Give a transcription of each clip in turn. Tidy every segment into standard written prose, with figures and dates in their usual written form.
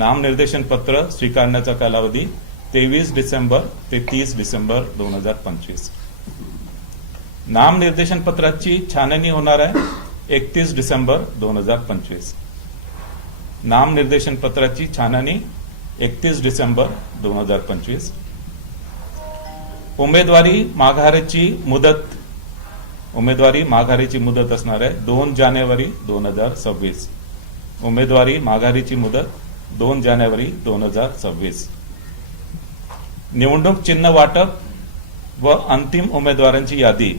नामनिर्देशन पत्र स्वीकारण्याचा कालावधी 23 डिसेंबर ते 30 डिसेंबर 2025. नामनिर्देशन पत्राची छाननी होणार आहे 31 डिसेंबर 2025. नामनिर्देशन पत्राची छाननी 31 डिसेंबर 2025. उमेदवारी माघारीची मुदत असणार आहे 2 जानेवारी 2026. उमेदवारी माघारीची मुदत 2 जानेवारी 2026. निवडणूक चिन्ह वाटप व अंतिम उमेदवारांची यादी.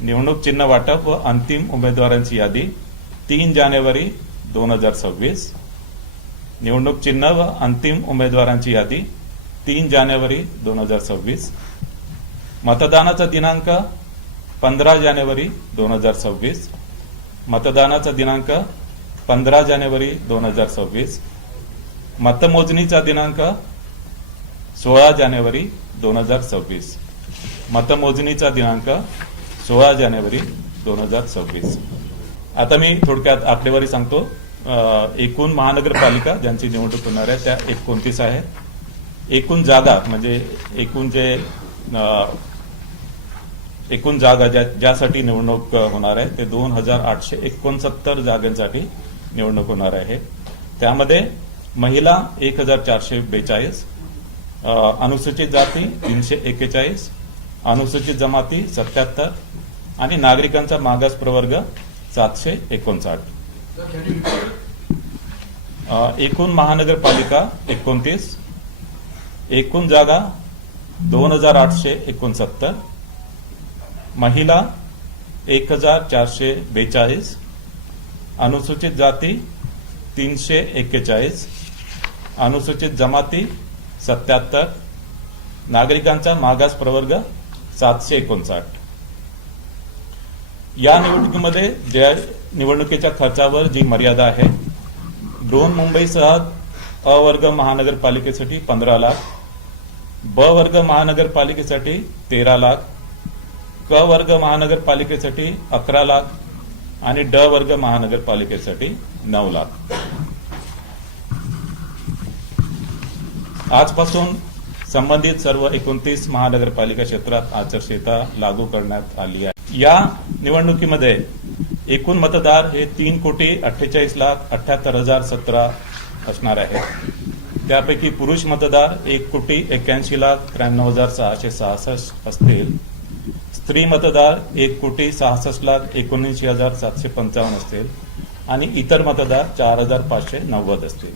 निवडणूक चिन्ह वाटप व अंतिम उमेदवारांची यादी 3 जानेवारी 2026. निवडणूक चिन्ह व अंतिम उमेदवारांची यादी 3 जानेवारी 2026. मतदानाचा दिनांक 15 जानेवारी 2026. मतदानाचा दिनांक 15 जानेवारी 2026. मतमोजणीचा दिनांक 16 जानेवारी 2026. मतमोजणीचा दिनांक 16 जानेवारी 2026. आता मी थोडक्यात आकडेवारी सांगतो. एकूण महानगरपालिका ज्यांची निवडणूक होणार आहे त्या 29 आहे. एकूण जागा म्हणजे एकूण जागा ज्यासाठी निवडणूक होणार आहे ते 2869 जागांसाठी निवडणूक होणार आहे. त्यामध्ये महिला 1442, अनुसूचित जाती 341, अनुसूचित जमाती 77 आणि नागरिकांचा मागास प्रवर्ग 759. एकूण महानगरपालिका 29. एकूण जागा 2869, महिला 1442, अनुसूचित जाती 341, अनुसूचित जमाती 77, नागरिकांचा मागास प्रवर्ग 759. या निवडणुकीमध्ये ज्या निवडणुकीच्या खर्चावर जी मर्यादा आहे, बृहन्मुंबईसह अ वर्ग महानगरपालिकेसाठी 15 लाख, ब वर्ग महानगरपालिकेसाठी 13 लाख, क वर्ग महानगरपालिकेसाठी 11 लाख आणि ड वर्ग महानगरपालिकेसाठी 9 लाख. आजपासून संबंधित सर्व 29 महानगरपालिका क्षेत्रात आचारसंहिता लागू करण्यात आली आहे. या निवडणुकीमध्ये एकूण मतदार हे 3,48,78,017 असणार आहे. त्यापैकी पुरुष मतदार 1,81,93,666 असतील. स्त्री मतदार 1,66,79,755 असतील आणि इतर मतदार 4,590 असतील.